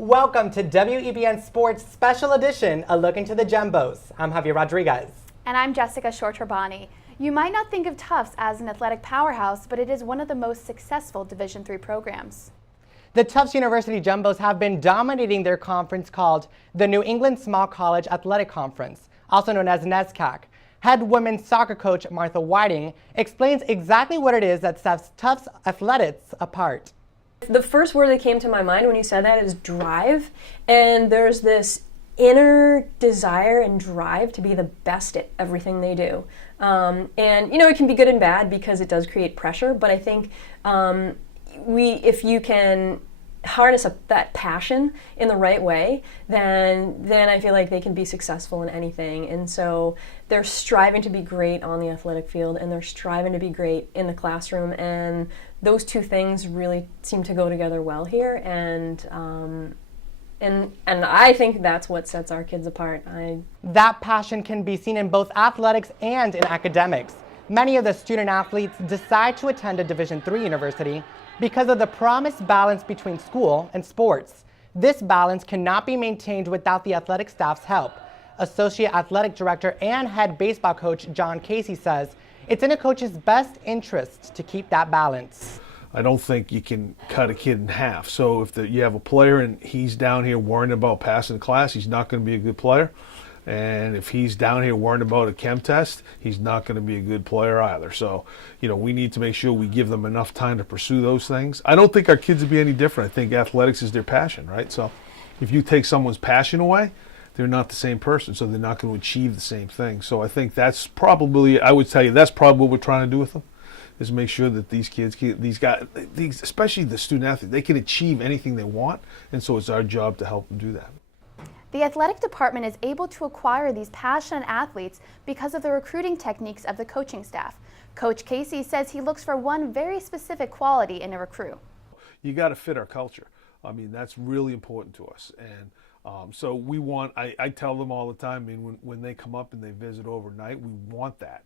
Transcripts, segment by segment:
Welcome to WEBN Sports Special Edition, a look into the Gembos. I'm Javier Rodriguez. And I'm Jessica Shortrabani. You might not think of Tufts as an athletic powerhouse, but it is one of the most successful Division III programs. The Tufts University Gembos have been dominating their conference called the New England Small College Athletic Conference, also known as NESCAC. Head women's soccer coach Martha Whiting explains exactly what it is that sets Tufts athletics apart. The first word that came to my mind when you said that is drive, and there's this inner desire and drive to be the best at everything they do. And it can be good and bad because it does create pressure, but I think if you can harness that passion in the right way, then I feel like they can be successful in anything. And so they're striving to be great on the athletic field, and they're striving to be great in the classroom, and those two things really seem to go together well here. And I think that's what sets our kids apart. That passion can be seen in both athletics and in academics. Many of the student athletes decide to attend a Division III university because of the promised balance between school and sports. This balance cannot be maintained without the athletic staff's help. Associate Athletic Director and head baseball coach John Casey says it's in a coach's best interest to keep that balance. I don't think you can cut a kid in half. So if you have a player and he's down here worrying about passing the class, he's not going to be a good player. And if he's down here worrying about a chem test, he's not going to be a good player either. So, we need to make sure we give them enough time to pursue those things. I don't think our kids would be any different. I think athletics is their passion, right? So if you take someone's passion away, they're not the same person, so they're not going to achieve the same thing. So I think that's probably, I would tell you, that's probably what we're trying to do with them, is make sure that these kids, these guys, especially the student athletes, they can achieve anything they want, and so it's our job to help them do that. The athletic department is able to acquire these passionate athletes because of the recruiting techniques of the coaching staff. Coach Casey says he looks for one very specific quality in a recruit. You got to fit our culture. I mean, that's really important to us. And so we want, I tell them all the time, when they come up and they visit overnight, we want that.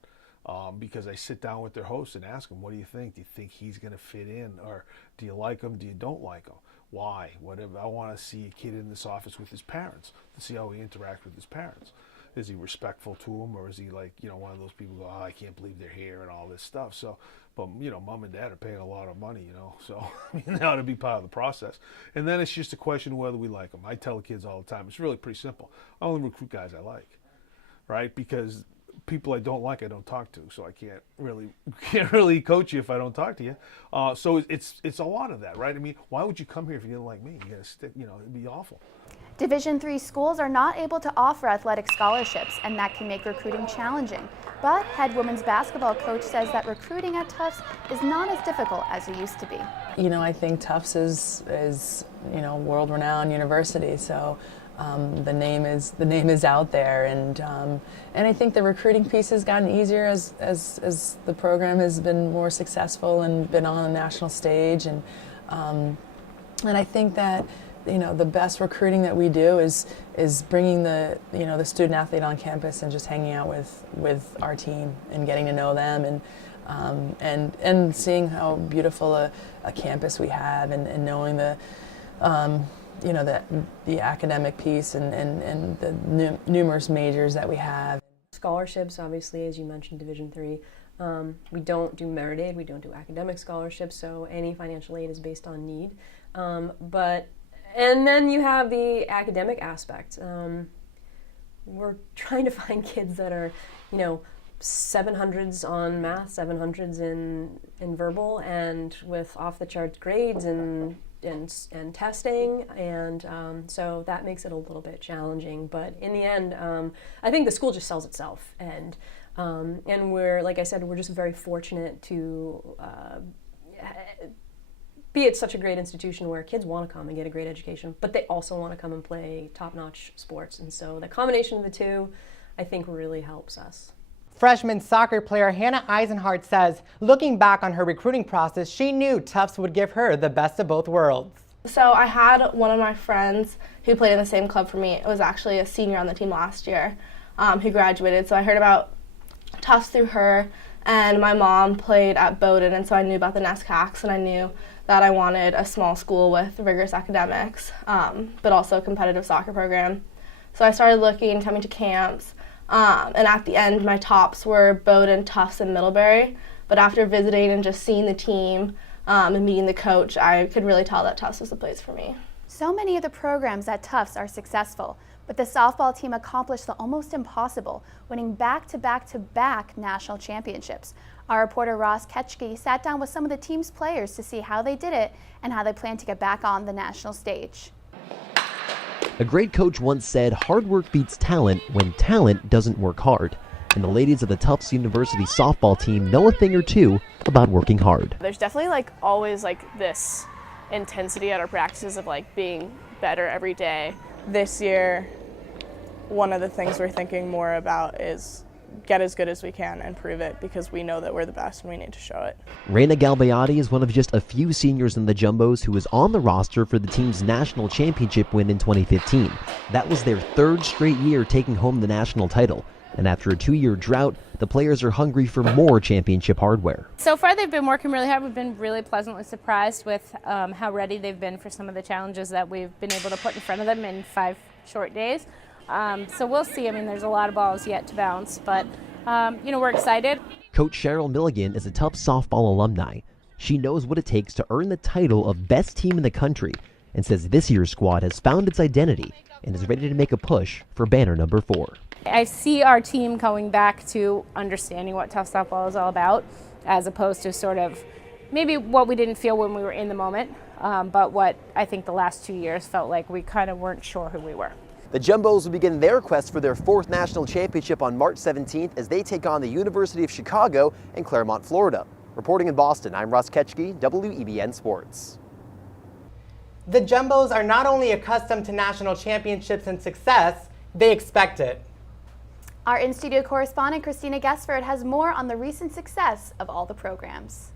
Because I sit down with their hosts and ask them, what do you think? Do you think he's going to fit in? Or do you like him? Do you don't like him? Why? Whatever. I want to see a kid in this office with his parents to see how he interacts with his parents. Is he respectful to them, or is he like, one of those people who go, oh, I can't believe they're here and all this stuff. So, but, mom and dad are paying a lot of money, so they ought to be part of the process. And then it's just a question of whether we like them. I tell the kids all the time, it's really pretty simple. I only recruit guys I like, right? Because people I don't like, I don't talk to, so I can't really coach you if I don't talk to you. So it's a lot of that, right? I mean, why would you come here if you didn't like me? You got to stick, it'd be awful. Division III schools are not able to offer athletic scholarships, and that can make recruiting challenging. But head women's basketball coach says that recruiting at Tufts is not as difficult as it used to be. I think Tufts is world-renowned university, so the name is out there, and I think the recruiting piece has gotten easier as the program has been more successful and been on a national stage, and I think that the best recruiting that we do is bringing the the student athlete on campus and just hanging out with our team and getting to know them, and seeing how beautiful a campus we have, and knowing the the academic piece and the numerous majors that we have. Scholarships, obviously, as you mentioned, Division III. We don't do merit aid, we don't do academic scholarships, so any financial aid is based on need. And then you have the academic aspect. We're trying to find kids that are, 700s on math, 700s in verbal, and with off-the-charts grades and testing, and so that makes it a little bit challenging. But in the end, I think the school just sells itself, and we're, like I said, we're just very fortunate to be at such a great institution where kids want to come and get a great education, but they also want to come and play top-notch sports, and so the combination of the two, I think, really helps us. Freshman soccer player Hannah Eisenhart says, looking back on her recruiting process, she knew Tufts would give her the best of both worlds. So I had one of my friends who played in the same club for me. It was actually a senior on the team last year who graduated. So I heard about Tufts through her, and my mom played at Bowdoin, and so I knew about the NESCACs, and I knew that I wanted a small school with rigorous academics, but also a competitive soccer program. So I started looking, coming to camps, and at the end my tops were Bowdoin, Tufts, and Middlebury. But after visiting and just seeing the team and meeting the coach, I could really tell that Tufts was the place for me. So many of the programs at Tufts are successful, but the softball team accomplished the almost impossible, winning back-to-back-to-back national championships. Our reporter Ross Ketchke sat down with some of the team's players to see how they did it and how they plan to get back on the national stage. A great coach once said, "Hard work beats talent when talent doesn't work hard." And the ladies of the Tufts University softball team know a thing or two about working hard. There's definitely always this intensity at our practices of being better every day. This year, one of the things we're thinking more about is get as good as we can and prove it, because we know that we're the best and we need to show it. Reina Galbayati is one of just a few seniors in the Jumbos who was on the roster for the team's national championship win in 2015. That was their third straight year taking home the national title. And after a 2-year drought, the players are hungry for more championship hardware. So far they've been working really hard. We've been really pleasantly surprised with how ready they've been for some of the challenges that we've been able to put in front of them in 5 short days. So we'll see. I mean, there's a lot of balls yet to bounce, but we're excited. Coach Cheryl Milligan is a Tufts softball alumni. She knows what it takes to earn the title of best team in the country and says this year's squad has found its identity and is ready to make a push for banner number 4. I see our team going back to understanding what Tufts softball is all about, as opposed to sort of maybe what we didn't feel when we were in the moment, but what I think the last 2 years felt like we kind of weren't sure who we were. The Jumbos will begin their quest for their 4th national championship on March 17th as they take on the University of Chicago in Claremont, Florida. Reporting in Boston, I'm Ross Ketchke, WEBN Sports. The Jumbos are not only accustomed to national championships and success, they expect it. Our in-studio correspondent Christina Gesford has more on the recent success of all the programs.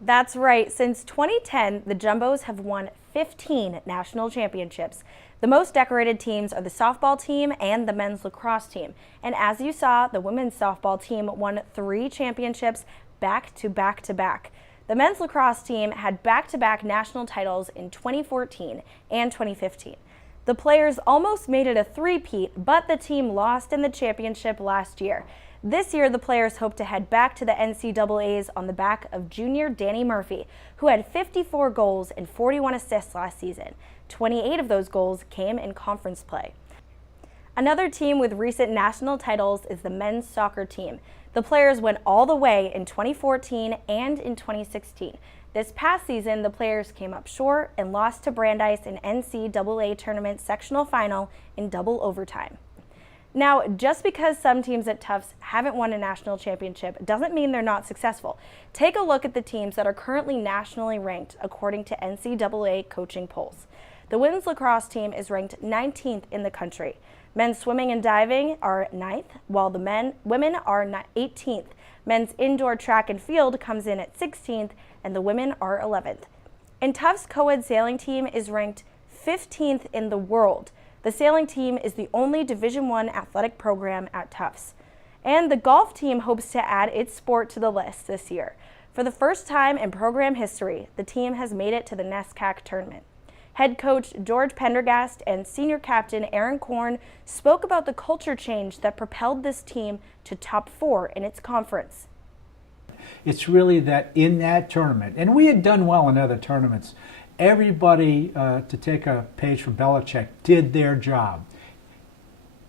That's right. Since 2010, the Jumbos have won 15 national championships. The most decorated teams are the softball team and the men's lacrosse team. And as you saw, the women's softball team won 3 championships back to back to back. The men's lacrosse team had back-to-back national titles in 2014 and 2015. The players almost made it a three-peat, but the team lost in the championship last year. This year, the players hope to head back to the NCAAs on the back of junior Danny Murphy, who had 54 goals and 41 assists last season. 28 of those goals came in conference play. Another team with recent national titles is the men's soccer team. The players went all the way in 2014 and in 2016. This past season, the players came up short and lost to Brandeis in NCAA tournament sectional final in double overtime. Now, just because some teams at Tufts haven't won a national championship doesn't mean they're not successful. Take a look at the teams that are currently nationally ranked according to NCAA coaching polls. The women's lacrosse team is ranked 19th in the country. Men's swimming and diving are 9th, while the women are 18th. Men's indoor track and field comes in at 16th, and the women are 11th. And Tufts co-ed sailing team is ranked 15th in the world. The sailing team is the only Division I athletic program at Tufts. And the golf team hopes to add its sport to the list this year. For the first time in program history, the team has made it to the NESCAC tournament. Head coach George Pendergast and senior captain Aaron Korn spoke about the culture change that propelled this team to top 4 in its conference. It's really that in that tournament, and we had done well in other tournaments, everybody, to take a page from Belichick, did their job.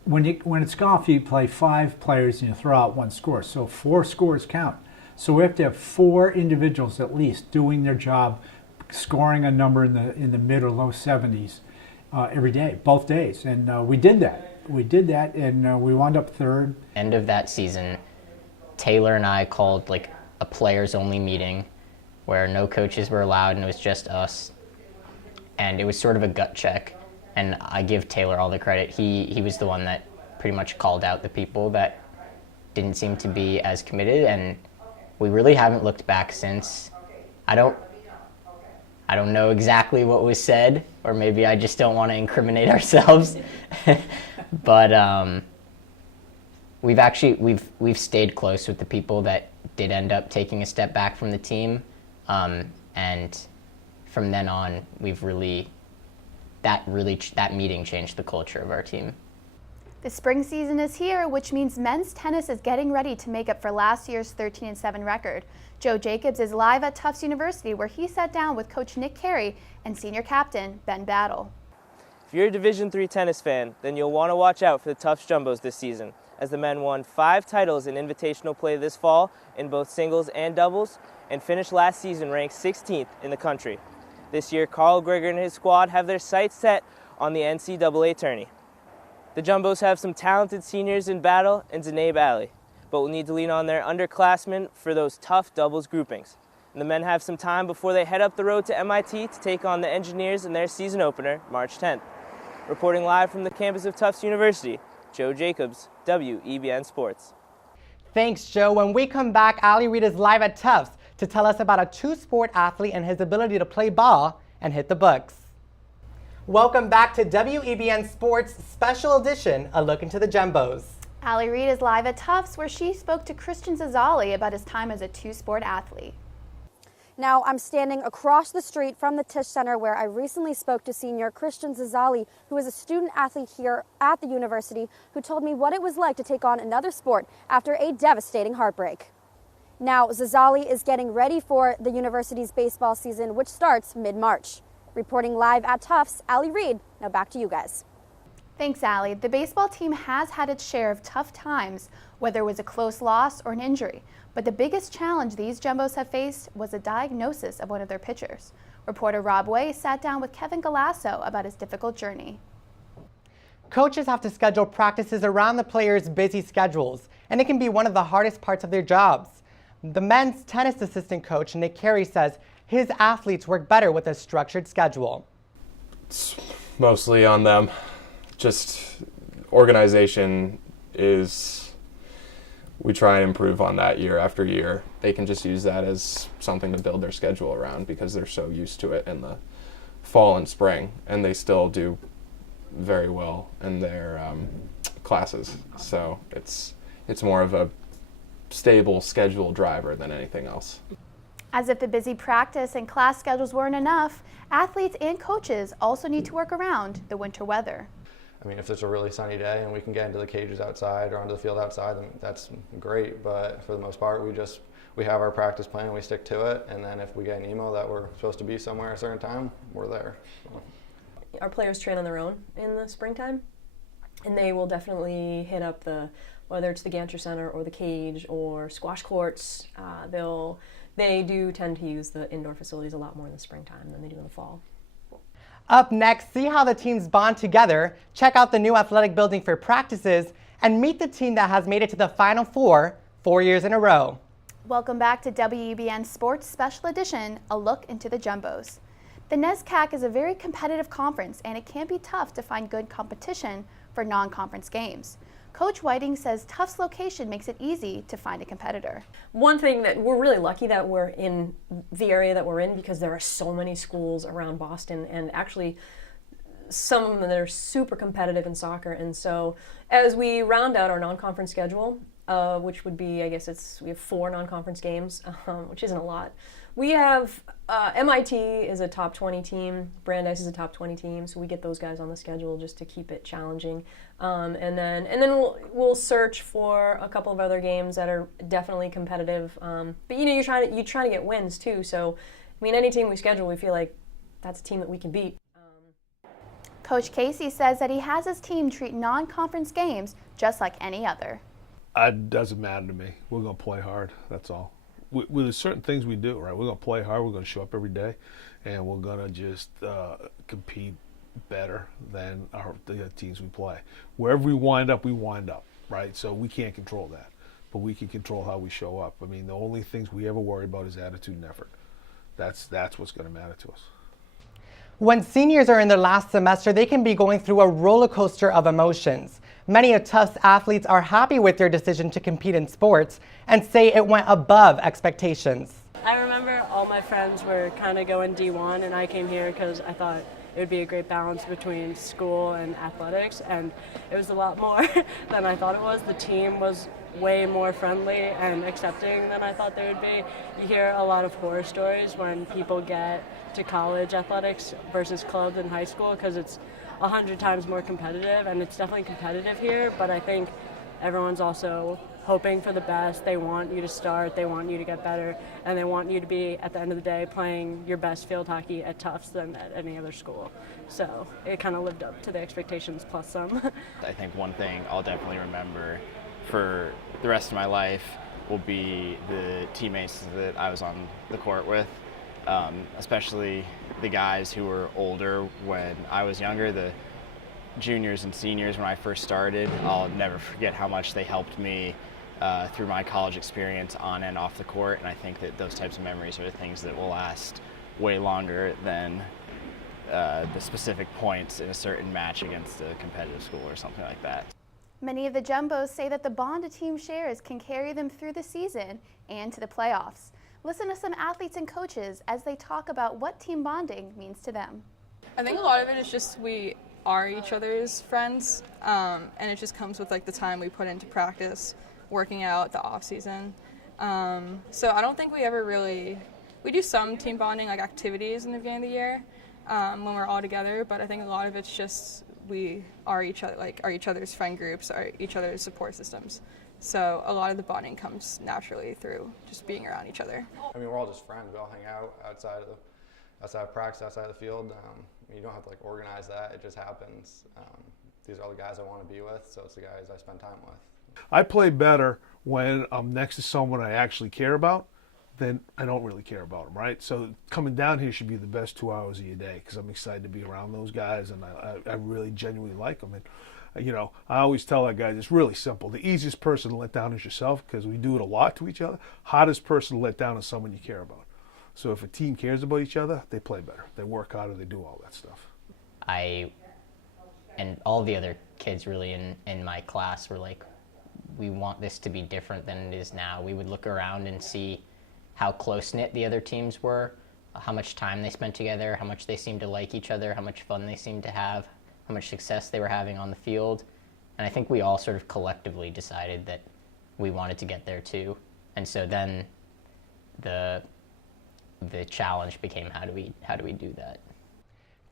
When it's golf, you play 5 players and you throw out 1 score, so 4 scores count. So we have to have 4 individuals at least doing their job, scoring a number in the mid or low 70s every day, both days, and we did that. And we wound up 3rd. End of that season, Taylor and I called a players-only meeting where no coaches were allowed and it was just us. And it was sort of a gut check, and I give Taylor all the credit. He was the one that pretty much called out the people that didn't seem to be as committed, and we really haven't looked back since. I don't know exactly what was said, or maybe I just don't want to incriminate ourselves. But we've stayed close with the people that did end up taking a step back from the team, and from then on, that meeting changed the culture of our team. The spring season is here, which means men's tennis is getting ready to make up for last year's 13-7 record. Joe Jacobs is live at Tufts University, where he sat down with Coach Nick Carey and senior captain Ben Battle. If you're a Division III tennis fan, then you'll want to watch out for the Tufts Jumbos this season, as the men won 5 titles in invitational play this fall in both singles and doubles, and finished last season ranked 16th in the country. This year, Carl Greger and his squad have their sights set on the NCAA tourney. The Jumbos have some talented seniors in Battle and Zainab Ali, but will need to lean on their underclassmen for those tough doubles groupings. And the men have some time before they head up the road to MIT to take on the Engineers in their season opener, March 10th. Reporting live from the campus of Tufts University, Joe Jacobs, WEBN Sports. Thanks, Joe. When we come back, Ali Reed is live at Tufts to tell us about a two-sport athlete and his ability to play ball and hit the books. Welcome back to WEBN Sports Special Edition, a look into the Jumbos. Ali Reed is live at Tufts, where she spoke to Christian Zazali about his time as a two-sport athlete. Now, I'm standing across the street from the Tisch Center, where I recently spoke to senior Christian Zazali, who is a student athlete here at the university, who told me what it was like to take on another sport after a devastating heartbreak. Now, Zazali is getting ready for the university's baseball season, which starts mid-March. Reporting live at Tufts, Ali Reed. Now back to you guys. Thanks, Ali. The baseball team has had its share of tough times, whether it was a close loss or an injury. But the biggest challenge these Jumbos have faced was a diagnosis of one of their pitchers. Reporter Rob Way sat down with Kevin Galasso about his difficult journey. Coaches have to schedule practices around the players' busy schedules, and it can be one of the hardest parts of their jobs. The men's tennis assistant coach, Nick Carey, says his athletes work better with a structured schedule. It's mostly on them. Just organization we try and improve on that year after year. They can just use that as something to build their schedule around because they're so used to it in the fall and spring, and they still do very well in their classes. So it's more of a stable schedule driver than anything else. As if the busy practice and class schedules weren't enough, athletes and coaches also need to work around the winter weather. I mean, if it's a really sunny day and we can get into the cages outside or onto the field outside, then that's great. But for the most part, we have our practice plan and we stick to it. And then if we get an email that we're supposed to be somewhere at a certain time, we're there. So. Our players train on their own in the springtime, and they will definitely hit up whether it's the Gantry Center or the cage or squash courts. They do tend to use the indoor facilities a lot more in the springtime than they do in the fall. Up next, see how the teams bond together, check out the new athletic building for practices, and meet the team that has made it to the Final Four 4 years in a row. Welcome back to WEBN Sports Special Edition, a look into the Jumbos. The NESCAC is a very competitive conference, and it can be tough to find good competition for non-conference games. Coach Whiting says Tufts' location makes it easy to find a competitor. One thing that we're really lucky that we're in the area that we're in, because there are so many schools around Boston, and actually some of them that are super competitive in soccer. And so as we round out our non-conference schedule, which would be, we have 4 non-conference games, which isn't a lot. We have MIT is a top 20 team, Brandeis is a top 20 team, so we get those guys on the schedule just to keep it challenging. And then we'll search for a couple of other games that are definitely competitive. But you're trying to get wins too. So I mean, any team we schedule, we feel like that's a team that we can beat. Coach Casey says that he has his team treat non-conference games just like any other. It doesn't matter to me. We're going to play hard. That's all. With certain things we do, right? We're going to play hard. We're going to show up every day, and we're going to just compete better than the teams we play. Wherever we wind up, right? So we can't control that, but we can control how we show up. I mean, the only things we ever worry about is attitude and effort. That's what's going to matter to us. When seniors are in their last semester, they can be going through a roller coaster of emotions. Many of Tufts athletes are happy with their decision to compete in sports and say it went above expectations. I remember all my friends were kind of going D1, and I came here because I thought it would be a great balance between school and athletics, and it was a lot more than I thought it was. The team was way more friendly and accepting than I thought they would be. You hear a lot of horror stories when people get to college athletics versus club than high school because it's 100 times more competitive, and it's definitely competitive here, but I think everyone's also hoping for the best. They want you to start, they want you to get better, and they want you to be, at the end of the day, playing your best field hockey at Tufts than at any other school. So it kind of lived up to the expectations plus some. I think one thing I'll definitely remember for the rest of my life will be the teammates that I was on the court with, especially the guys who were older when I was younger, the juniors and seniors when I first started. I'll never forget how much they helped me through my college experience on and off the court, and I think that those types of memories are the things that will last way longer than the specific points in a certain match against a competitive school or something like that. Many of the Jumbos say that the bond a team shares can carry them through the season and to the playoffs. Listen to some athletes and coaches as they talk about what team bonding means to them. I think a lot of it is just we are each other's friends, and it just comes with like the time we put into practice, working out, the off season. So I don't think we ever really, we do some team bonding like activities in the beginning of the year when we're all together, but I think a lot of it's just we are each other, like are each other's friend groups, are each other's support systems. So a lot of the bonding comes naturally through just being around each other. I mean, we're all just friends. We all hang out outside of practice, outside of the field. You don't have to like organize that. It just happens. These are all the guys I want to be with, so it's the guys I spend time with. I play better when I'm next to someone I actually care about than I don't really care about them, right? So coming down here should be the best 2 hours of your day because I'm excited to be around those guys, and I really genuinely like them. And you know, I always tell our guys it's really simple. The easiest person to let down is yourself because we do it a lot to each other. Hardest person to let down is someone you care about. So if a team cares about each other, they play better. They work harder. They do all that stuff. And all the other kids really in my class were like, we want this to be different than it is now. We would look around and see how close-knit the other teams were, how much time they spent together, how much they seemed to like each other, how much fun they seemed to have, how much success they were having on the field. And I think we all sort of collectively decided that we wanted to get there too. And so then the challenge became how do we do that?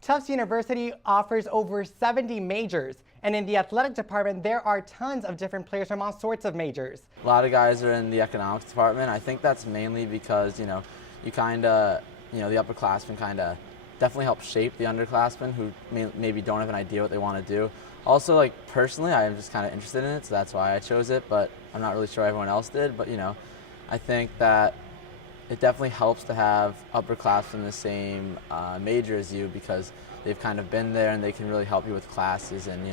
Tufts University offers over 70 majors, and in the athletic department there are tons of different players from all sorts of majors. A lot of guys are in the economics department. I think that's mainly because, you kind of, the upperclassmen kind of definitely help shape the underclassmen who maybe don't have an idea what they want to do. Also, like, personally, I am just kind of interested in it, so that's why I chose it, but I'm not really sure everyone else did. But, I think that it definitely helps to have upperclassmen in the same major as you because they've kind of been there and they can really help you with classes and,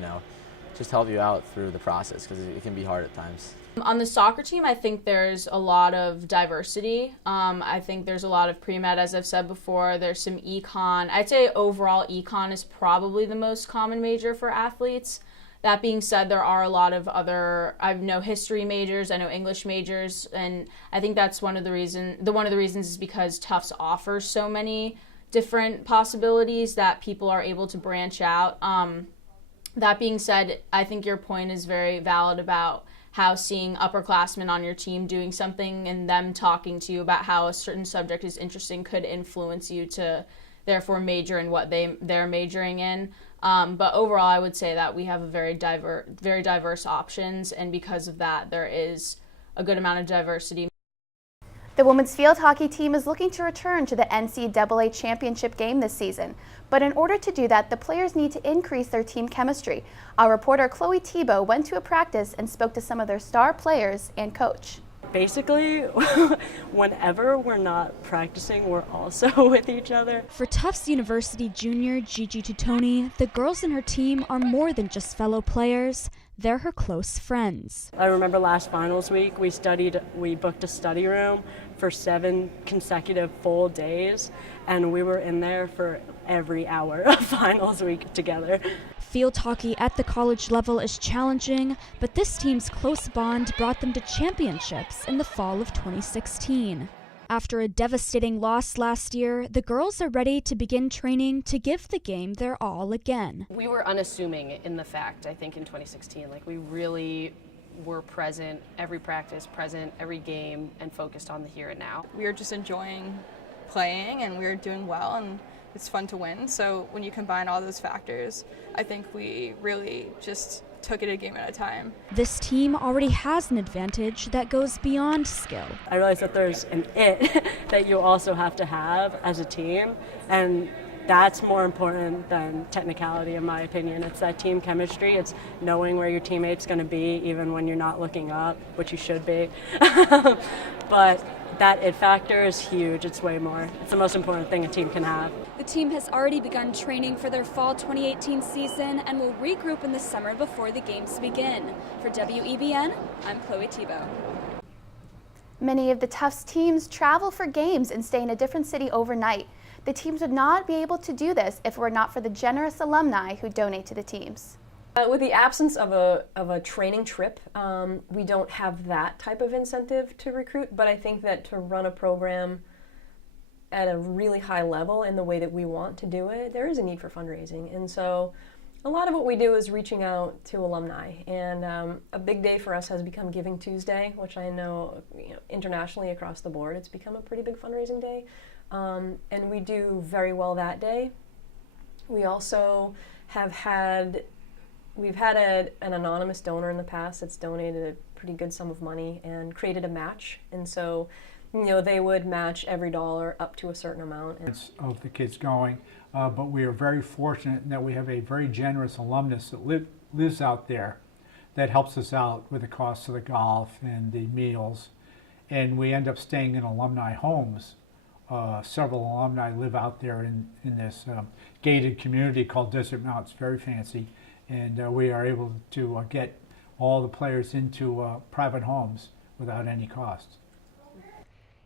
just help you out through the process because it can be hard at times. On the soccer team, I think there's a lot of diversity. I think there's a lot of pre-med, as I've said before. There's some econ. I'd say overall econ is probably the most common major for athletes. That being said, there are a lot of other, I know history majors, I know English majors, and I think that's one of the reasons is because Tufts offers so many different possibilities that people are able to branch out. That being said, I think your point is very valid about how seeing upperclassmen on your team doing something and them talking to you about how a certain subject is interesting could influence you to therefore major in what they're majoring in. But overall, I would say that we have a very diverse options, and because of that, there is a good amount of diversity. The women's field hockey team is looking to return to the NCAA championship game this season. But in order to do that, the players need to increase their team chemistry. Our reporter Chloe Thibault went to a practice and spoke to some of their star players and coach. Basically, whenever we're not practicing, we're also with each other. For Tufts University junior Gigi Tutoni, the girls in her team are more than just fellow players. They're her close friends. I remember last finals week, we booked a study room for 7 consecutive full days, and we were in there for every hour of finals week together. Field hockey at the college level is challenging, but this team's close bond brought them to championships in the fall of 2016. After a devastating loss last year, the girls are ready to begin training to give the game their all again. We were unassuming in the fact, I think, in 2016. Like, we really were present every practice, present every game, and focused on the here and now. We were just enjoying playing and we were doing well, and it's fun to win. So when you combine all those factors, I think we really just took it a game at a time. This team already has an advantage that goes beyond skill. I realize that there's an it that you also have to have as a team, and that's more important than technicality, in my opinion. It's that team chemistry. It's knowing where your teammate's going to be even when you're not looking up, which you should be. But that it factor is huge. It's way more. It's the most important thing a team can have. The team has already begun training for their fall 2018 season and will regroup in the summer before the games begin. For WEBN, I'm Chloe Thibault. Many of the Tufts teams travel for games and stay in a different city overnight. The teams would not be able to do this if it were not for the generous alumni who donate to the teams. With the absence of a training trip, we don't have that type of incentive to recruit, but I think that to run a program at a really high level in the way that we want to do it, there is a need for fundraising. And so a lot of what we do is reaching out to alumni. And a big day for us has become Giving Tuesday, which I know, internationally across the board, it's become a pretty big fundraising day. And we do very well that day. We also we've had an anonymous donor in the past that's donated a pretty good sum of money and created a match. And so, they would match every dollar up to a certain amount. It's of the kids going, but we are very fortunate in that we have a very generous alumnus that lives out there that helps us out with the cost of the golf and the meals. And we end up staying in alumni homes. Several alumni live out there in this gated community called Desert Mountain. It's very fancy. And we are able to get all the players into private homes without any cost.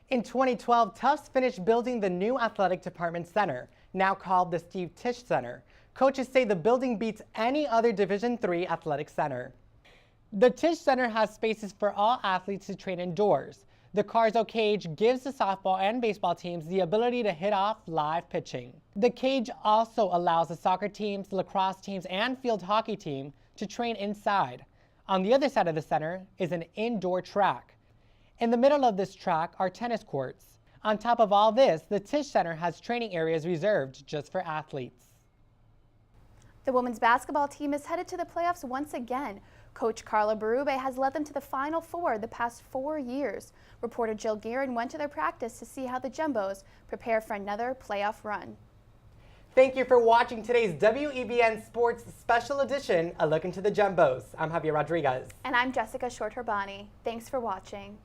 In 2012, Tufts finished building the new athletic department center, now called the Steve Tisch Center. Coaches say the building beats any other Division III athletic center. The Tisch Center has spaces for all athletes to train indoors. The Carzo cage gives the softball and baseball teams the ability to hit off live pitching. The cage also allows the soccer teams, lacrosse teams, and field hockey team to train inside. On the other side of the center is an indoor track. In the middle of this track are tennis courts. On top of all this, the Tisch Center has training areas reserved just for athletes. The women's basketball team is headed to the playoffs once again. Coach Carla Berube has led them to the Final Four the past 4 years. Reporter Jill Gearin went to their practice to see how the Jumbos prepare for another playoff run. Thank you for watching today's WEBN Sports Special Edition, A Look into the Jumbos. I'm Javier Rodriguez. And I'm Jessica Short-Herbani. Thanks for watching.